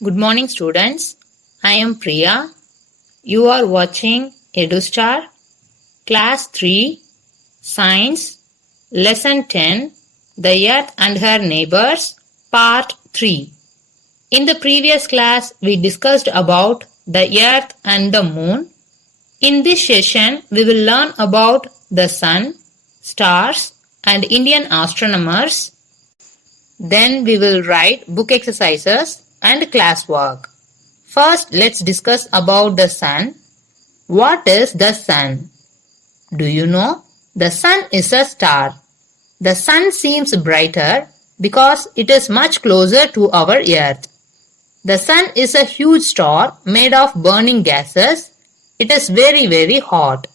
Good morning, students. I am Priya. You are watching EduStar, Class 3, Science, Lesson 10, The Earth and Her Neighbors, Part 3. In the previous class, we discussed about the Earth and the Moon. In this session, we will learn about the Sun, stars, and Indian astronomers. Then we will write book exercises and classwork. First, let's discuss about the Sun. What is the Sun? Do you know? The Sun is a star. The Sun seems brighter because it is much closer to our Earth. The Sun is a huge star made of burning gases. It is very hot.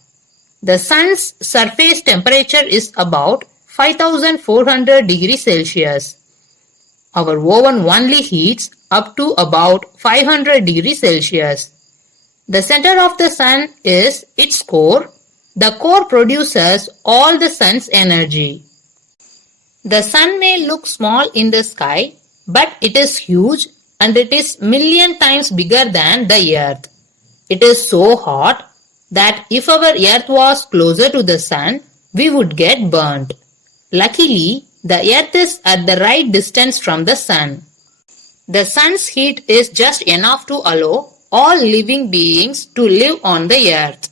The Sun's surface temperature is about 5400 degrees Celsius. Our oven only heats up to about 500 degrees Celsius. The center of the Sun is its core. The core produces all the Sun's energy. The Sun may look small in the sky, but it is huge and it is million times bigger than the Earth. It is so hot that if our Earth was closer to the Sun, we would get burnt. Luckily, the Earth is at the right distance from the Sun. The Sun's heat is just enough to allow all living beings to live on the Earth.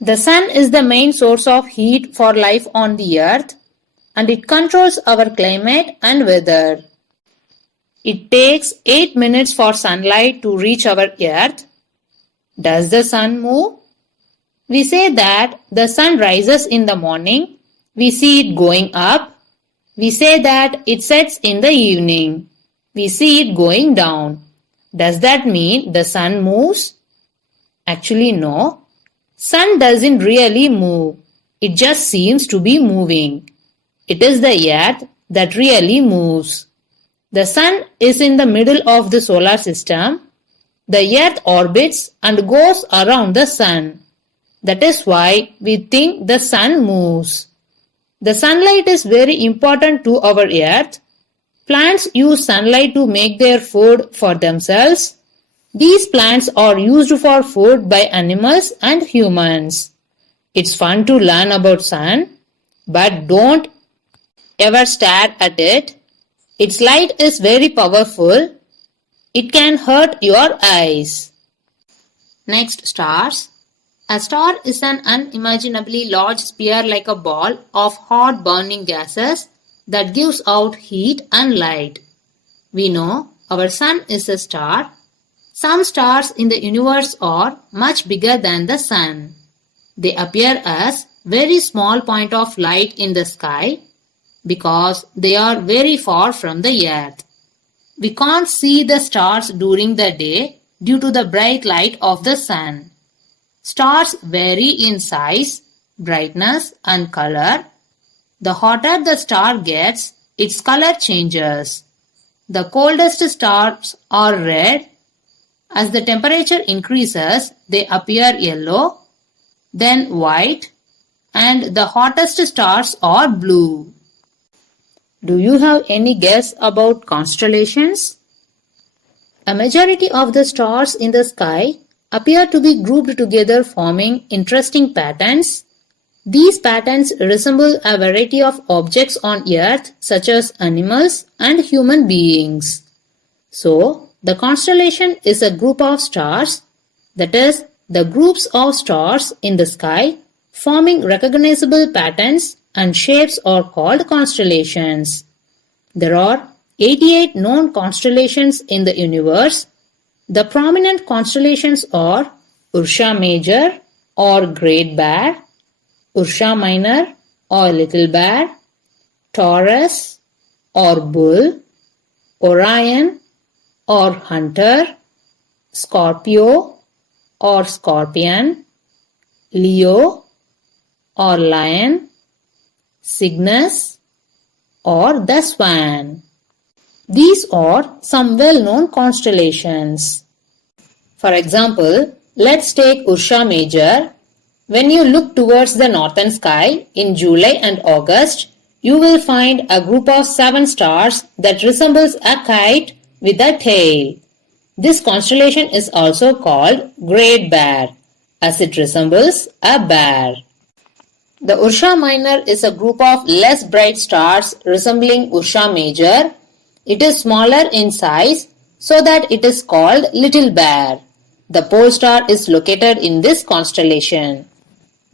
The Sun is the main source of heat for life on the Earth, and it controls our climate and weather. It takes 8 minutes for sunlight to reach our Earth. Does the Sun move? We say that the Sun rises in the morning. We see it going up. We say that it sets in the evening. We see it going down. Does that mean the Sun moves? Actually, no. Sun doesn't really move. It just seems to be moving. It is the Earth that really moves. The Sun is in the middle of the solar system. The Earth orbits and goes around the Sun. That is why we think the Sun moves. The sunlight is very important to our Earth. Plants use sunlight to make their food for themselves. These plants are used for food by animals and humans. It's fun to learn about sun, but don't ever stare at it. Its light is very powerful. It can hurt your eyes. Next, stars. A star is an unimaginably large sphere like a ball of hot burning gases that gives out heat and light. We know our Sun is a star. Some stars in the universe are much bigger than the Sun. They appear as very small point of light in the sky because they are very far from the Earth. We can't see the stars during the day due to the bright light of the Sun. Stars vary in size, brightness and color. The hotter the star gets, its color changes. The coldest stars are red. As the temperature increases, they appear yellow, then white, and the hottest stars are blue. Do you have any guess about constellations? A majority of the stars in the sky appear to be grouped together forming interesting patterns. These patterns resemble a variety of objects on Earth such as animals and human beings. So, the constellation is a group of stars, that is, the groups of stars in the sky forming recognizable patterns and shapes are called constellations. There are 88 known constellations in the universe. The prominent constellations are Ursa Major or Great Bear, Ursa Minor or Little Bear, Taurus or Bull, Orion or Hunter, Scorpio or Scorpion, Leo or Lion, Cygnus or the Swan. These are some well-known constellations. For example, let's take Ursa Major. When you look towards the northern sky in July and August, you will find a group of 7 stars that resembles a kite with a tail. This constellation is also called Great Bear, as it resembles a bear. The Ursa Minor is a group of less bright stars resembling Ursa Major. It is smaller in size, so that it is called Little Bear. The pole star is located in this constellation.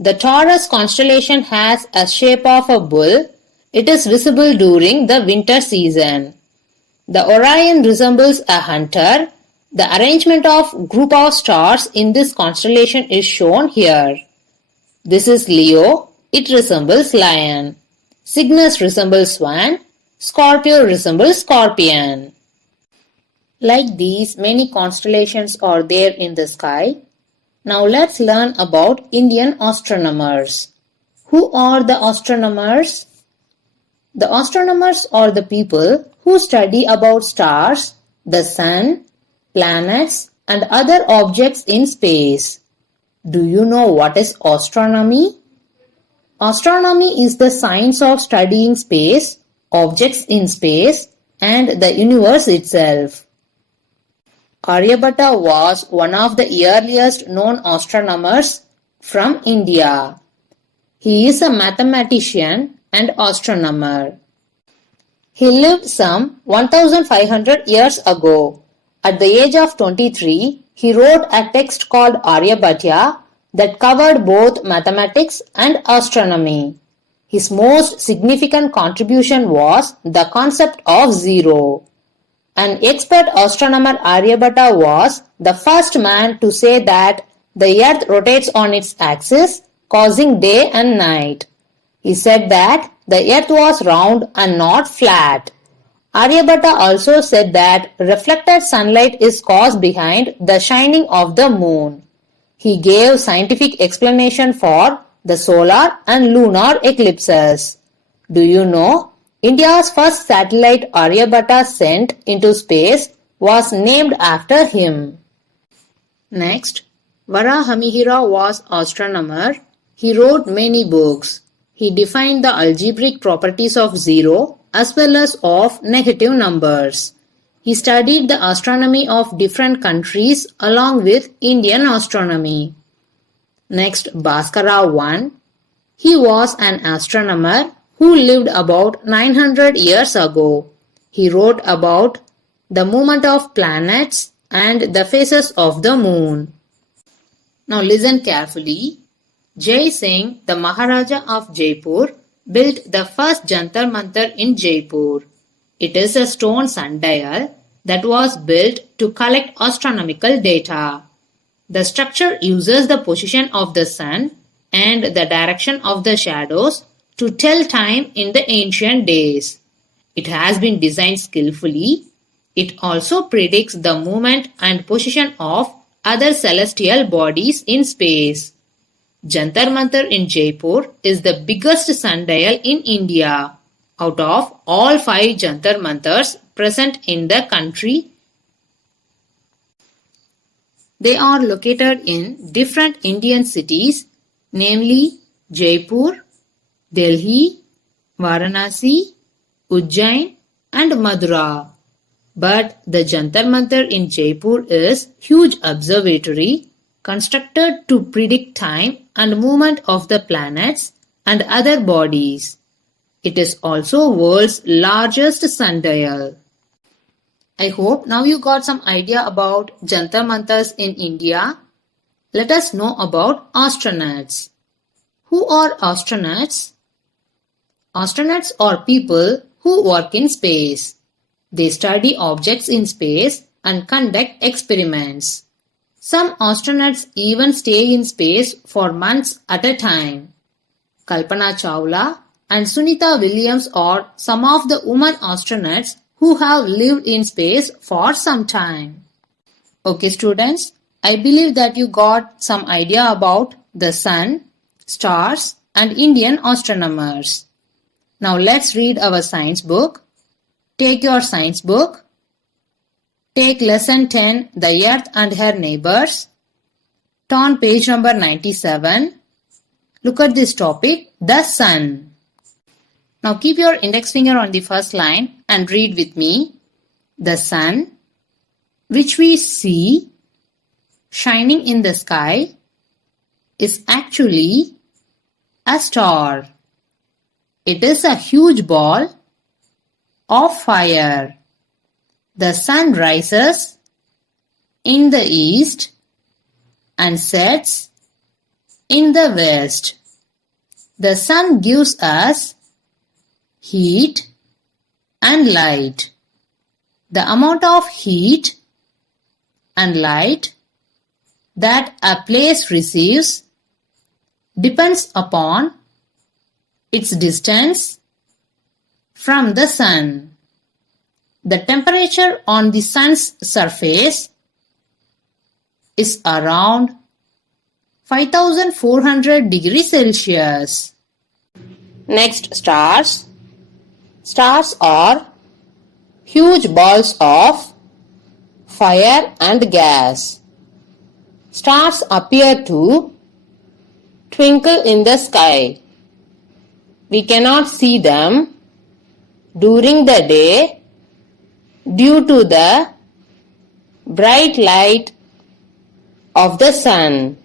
The Taurus constellation has a shape of a bull. It is visible during the winter season. The Orion resembles a hunter. The arrangement of group of stars in this constellation is shown here. This is Leo. It resembles lion. Cygnus resembles swan. Scorpio resembles scorpion. Like these, many constellations are there in the sky. Now let's learn about Indian astronomers. Who are the astronomers? The astronomers are the people who study about stars, the sun, planets, and other objects in space. Do you know what is astronomy? Astronomy is the science of studying space, objects in space, and the universe itself. Aryabhatta was one of the earliest known astronomers from India. He is a mathematician and astronomer. He lived some 1500 years ago. At the age of 23, he wrote a text called Aryabhatiya that covered both mathematics and astronomy. His most significant contribution was the concept of zero. An expert astronomer, Aryabhatta was the first man to say that the earth rotates on its axis, causing day and night. He said that the earth was round and not flat. Aryabhatta also said that reflected sunlight is caused behind the shining of the moon. He gave scientific explanation for the solar and lunar eclipses. Do you know, India's first satellite Aryabhatta sent into space was named after him. Next, Varahamihira was astronomer. He wrote many books. He defined the algebraic properties of zero as well as of negative numbers. He studied the astronomy of different countries along with Indian astronomy. Next, Bhaskara I. He was an astronomer who lived about 900 years ago. He wrote about the movement of planets and the phases of the moon. Now listen carefully. Jai Singh, the Maharaja of Jaipur, built the first Jantar Mantar in Jaipur. It is a stone sundial that was built to collect astronomical data. The structure uses the position of the sun and the direction of the shadows to tell time in the ancient days. It has been designed skillfully. It also predicts the movement and position of other celestial bodies in space. Jantar Mantar in Jaipur is the biggest sundial in India. Out of all 5 Jantar Mantars present in the country, they are located in different Indian cities, namely Jaipur, Delhi, Varanasi, Ujjain and Mathura. But the Jantar Mantar in Jaipur is huge observatory constructed to predict time and movement of the planets and other bodies. It is also world's largest sundial. I hope now you got some idea about Jantar Mantars in India. Let us know about astronauts. Who are astronauts? Astronauts are people who work in space. They study objects in space and conduct experiments. Some astronauts even stay in space for months at a time. Kalpana Chawla and Sunita Williams are some of the women astronauts who have lived in space for some time. Okay students, I believe that you got some idea about the sun, stars and Indian astronomers. Now let's read our science book. Take your science book. Take lesson 10, The Earth and Her Neighbors. Turn page number 97. Look at this topic, the sun. Now keep your index finger on the first line and read with me. The sun which we see shining in the sky is actually a star. It is a huge ball of fire. The sun rises in the east and sets in the west. The sun gives us heat and light. The amount of heat and light that a place receives depends upon its distance from the sun. The temperature on the sun's surface is around 5400 degrees Celsius. Next, stars. Stars are huge balls of fire and gas. Stars appear to twinkle in the sky. We cannot see them during the day due to the bright light of the sun.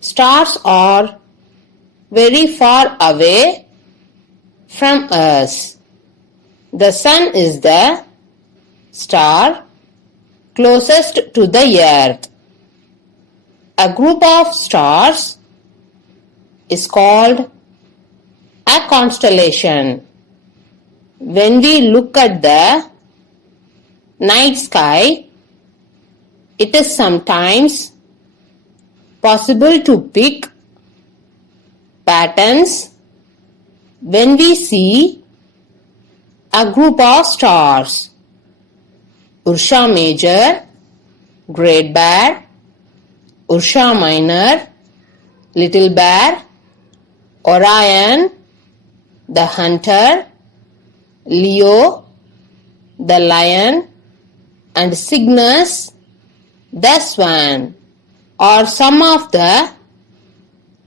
Stars are very far away from us. The sun is the star closest to the earth. A group of stars is called a constellation. When we look at the night sky, it is sometimes possible to pick patterns when we see a group of stars. Ursa Major, Great Bear, Ursa Minor, Little Bear, Orion, the Hunter, Leo, the Lion, and Cygnus, the Swan, are some of the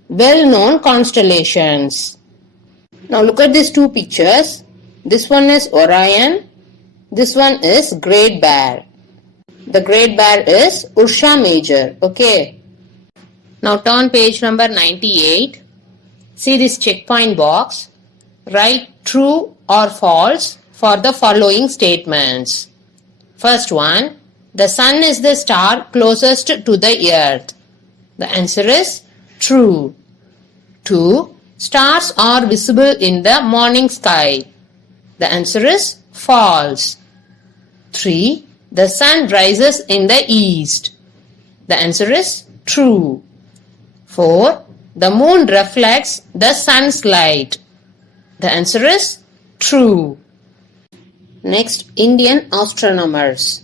well-known constellations. Now look at these two pictures. This one is Orion, this one is Great Bear. The Great Bear is Ursa Major. Okay. Now turn page number 98. See this checkpoint box. Write true or false for the following statements. First one, the sun is the star closest to the earth. The answer is true. 2. Stars are visible in the morning sky. The answer is false. 3. The sun rises in the east. The answer is true. 4. The moon reflects the sun's light. The answer is true. Next, Indian astronomers.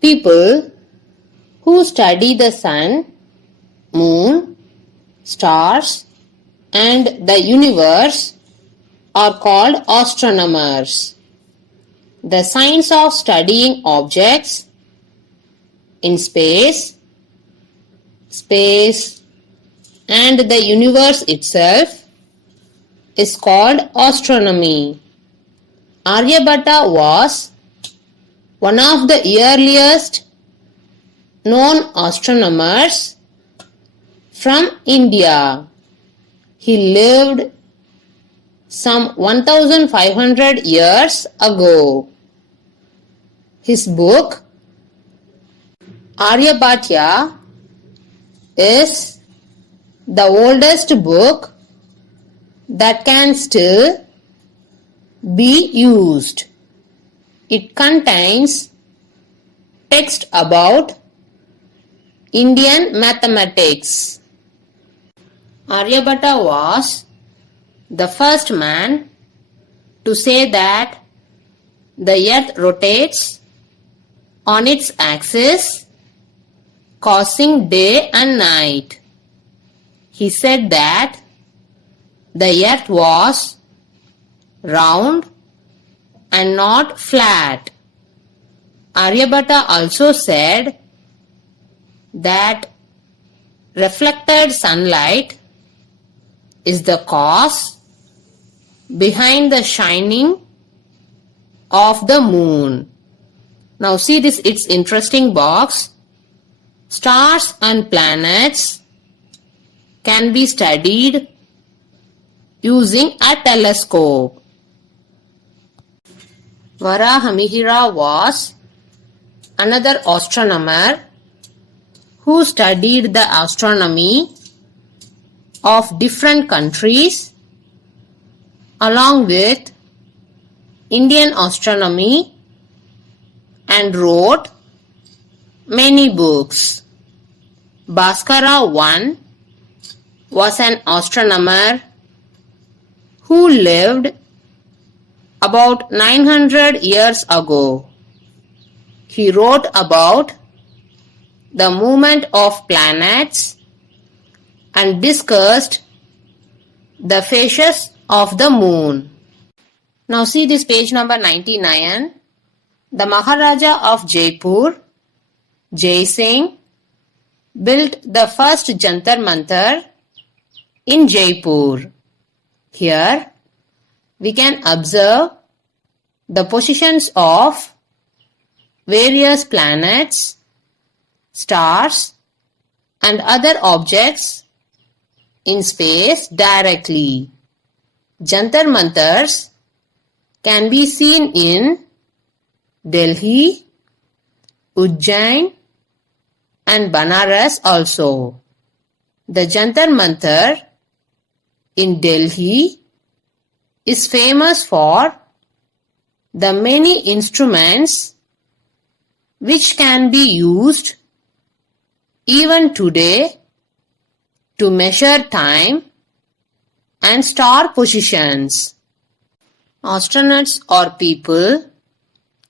People who study the sun, moon, stars, and the universe are called astronomers. The science of studying objects in space, and the universe itself is called astronomy. Aryabhatta was one of the earliest known astronomers from India. He lived some 1500 years ago. His book Aryabhata is the oldest book that can still be used. It contains text about Indian mathematics. Aryabhatta was the first man to say that the earth rotates on its axis, causing day and night. He said that the earth was round and not flat. Aryabhatta also said that reflected sunlight is the cause behind the shining of the moon. Now see this, it's interesting box. Stars and planets can be studied using a telescope. Varahamihira was another astronomer who studied the astronomy of different countries along with Indian astronomy and wrote many books. Bhaskara I was an astronomer who lived about 900 years ago. He wrote about the movement of planets and discussed the phases of the moon. Now see this page number 99. The Maharaja of Jaipur, Jai Singh, built the first Jantar Mantar in Jaipur. Here we can observe the positions of various planets, stars, and other objects in space directly. Jantar Mantars can be seen in Delhi, Ujjain, and Banaras also. The Jantar Mantar in Delhi is famous for the many instruments which can be used even today to measure time and star positions. Astronauts are people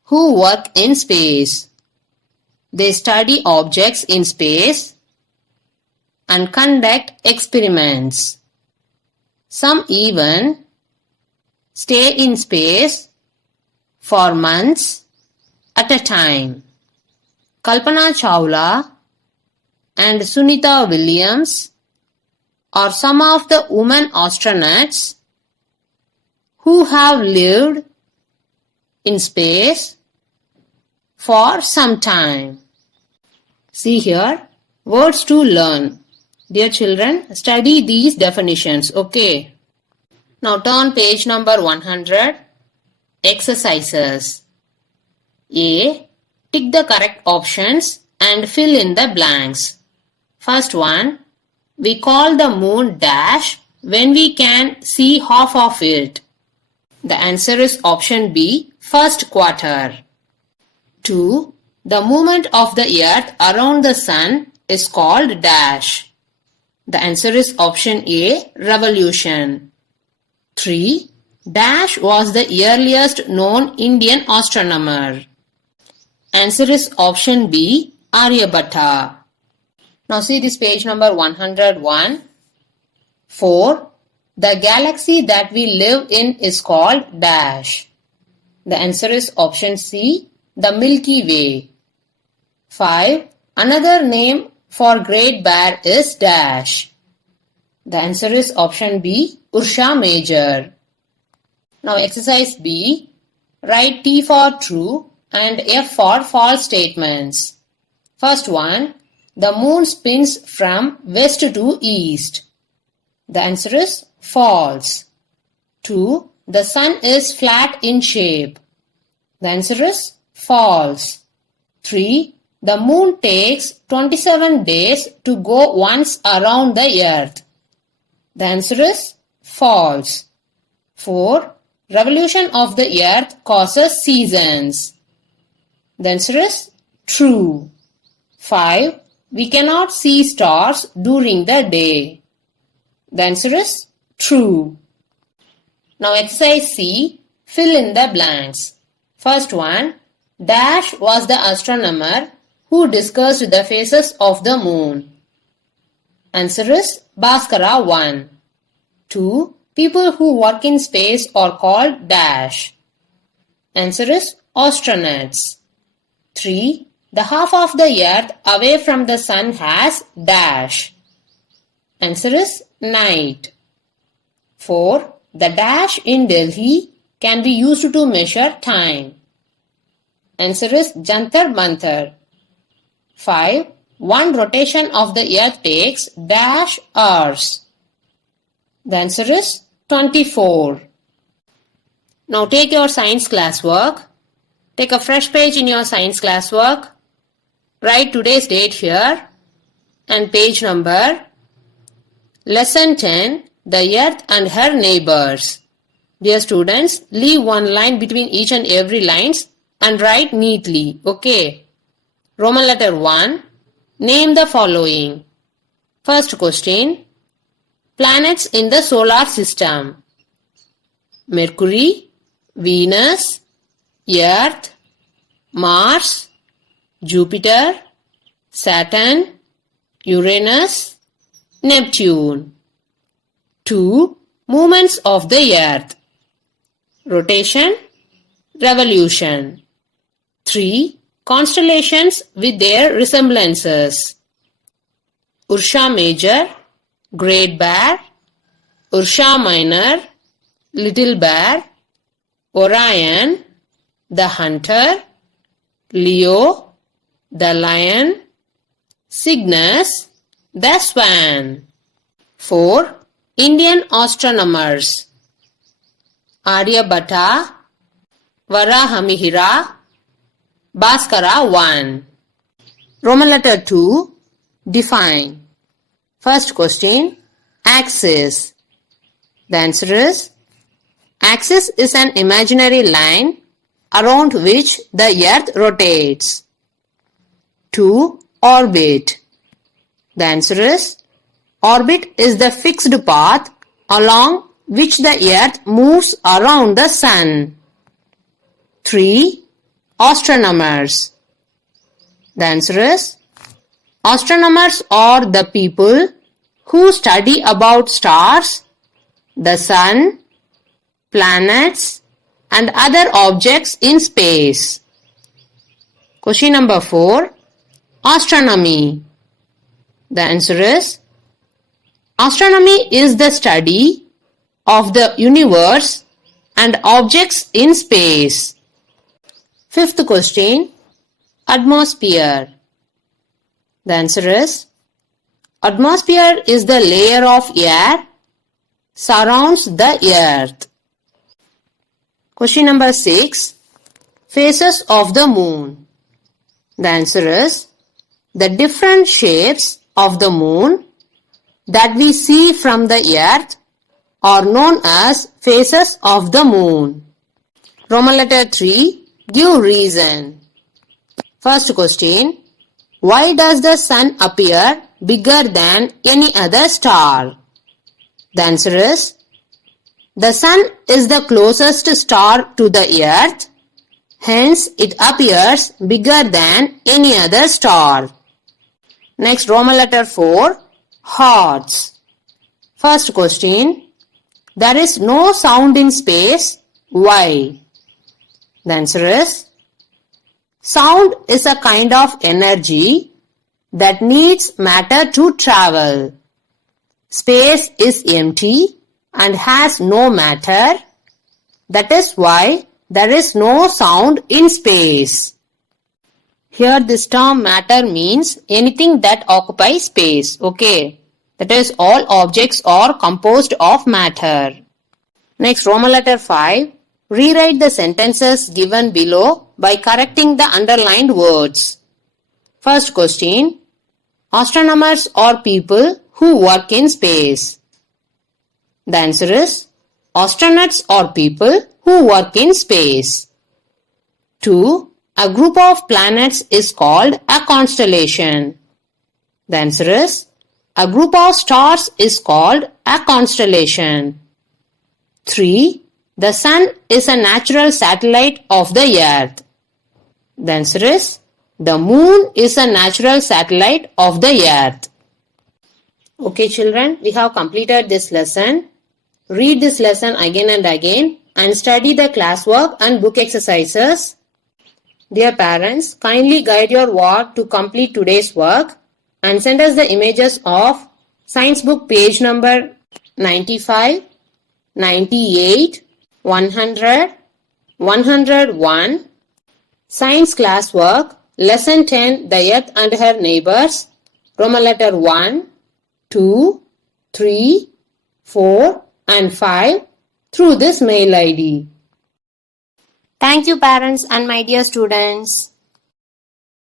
who work in space. They study objects in space and conduct experiments. Some even stay in space for months at a time. Kalpana Chawla and Sunita Williams are some of the women astronauts who have lived in space for some time. See here, words to learn. Dear children, study these definitions, okay? Now turn page number 100. Exercises. A. Tick the correct options and fill in the blanks. First one, we call the moon dash when we can see half of it. The answer is option B, first quarter. 2. The movement of the earth around the sun is called dash. The answer is option A, revolution. 3. Dash was the earliest known Indian astronomer. Answer is option B, Aryabhatta. Now see this page number 101. 4. The galaxy that we live in is called dash. The answer is option C, the Milky Way. 5. Another name for Great Bear is dash. The answer is option B, Ursa Major. Now exercise B. Write T for true and F for false statements. First one, the moon spins from west to east. The answer is false. 2. The sun is flat in shape. The answer is false. 3. The moon takes 27 days to go once around the earth. The answer is false. 4. Revolution of the earth causes seasons. The answer is true. 5. We cannot see stars during the day. The answer is true. Now exercise C. Fill in the blanks. First one, dash was the astronomer who discussed the phases of the moon. Answer is Bhaskara I. 2. People who work in space are called dash. Answer is astronauts. 3. The half of the earth away from the sun has dash. Answer is night. 4. The dash in Delhi can be used to measure time. Answer is Jantar Mantar. 5. One rotation of the earth takes dash hours. The answer is 24. Now take your science classwork. Take a fresh page in your science classwork. Write today's date here and page number. Lesson 10. The Earth and Her Neighbors. Dear students, leave one line between each and every lines and write neatly. Okay. Roman letter 1. Name the following. First question. Planets in the solar system. Mercury, Venus, Earth, Mars, Jupiter, Saturn, Uranus, Neptune. 2. Movements of the Earth. Rotation, revolution. 3. Constellations with their resemblances. Ursa Major, Great Bear, Ursa Minor, Little Bear, Orion, the Hunter, Leo, the Lion, Cygnus, the Swan. 4. Indian astronomers. Aryabhatta, Varahamihira, Bhaskara 1. Roman letter 2. Define. First question. Axis. The answer is axis is an imaginary line around which the earth rotates. 2. Orbit. The answer is orbit is the fixed path along which the earth moves around the sun. 3. Astronomers. The answer is astronomers are the people who study about stars, the sun, planets and other objects in space. Question number 4. Astronomy. The answer is astronomy is the study of the universe and objects in space. Fifth question. Atmosphere. The answer is atmosphere is the layer of air surrounds the earth. Question number 6. Phases of the moon. The answer is the different shapes of the moon that we see from the earth are known as phases of the moon. Roman letter 3. Give reason. First question. Why does the sun appear bigger than any other star? The answer is the sun is the closest star to the earth, hence it appears bigger than any other star. Next, Roman letter 4. Hearts. First question. There is no sound in space. Why? The answer is sound is a kind of energy that needs matter to travel. Space is empty and has no matter. That is why there is no sound in space. Here this term matter means anything that occupies space. Okay. That is all objects are composed of matter. Next, Roman letter 5. Rewrite the sentences given below by correcting the underlined words. First question. Astronomers are people who work in space. The answer is astronauts are people who work in space. 2. A group of planets is called a constellation. The answer is a group of stars is called a constellation. 3. The sun is a natural satellite of the earth. The answer is the moon is a natural satellite of the earth. Okay children, we have completed this lesson. Read this lesson again and again and study the classwork and book exercises. Dear parents, kindly guide your ward to complete today's work and send us the images of science book page number 95, 98, 100, 101, Science classwork, Lesson 10, The Earth and Her Neighbors, Roman letter 1, 2, 3, 4 and 5 through this mail ID. Thank you, parents and my dear students.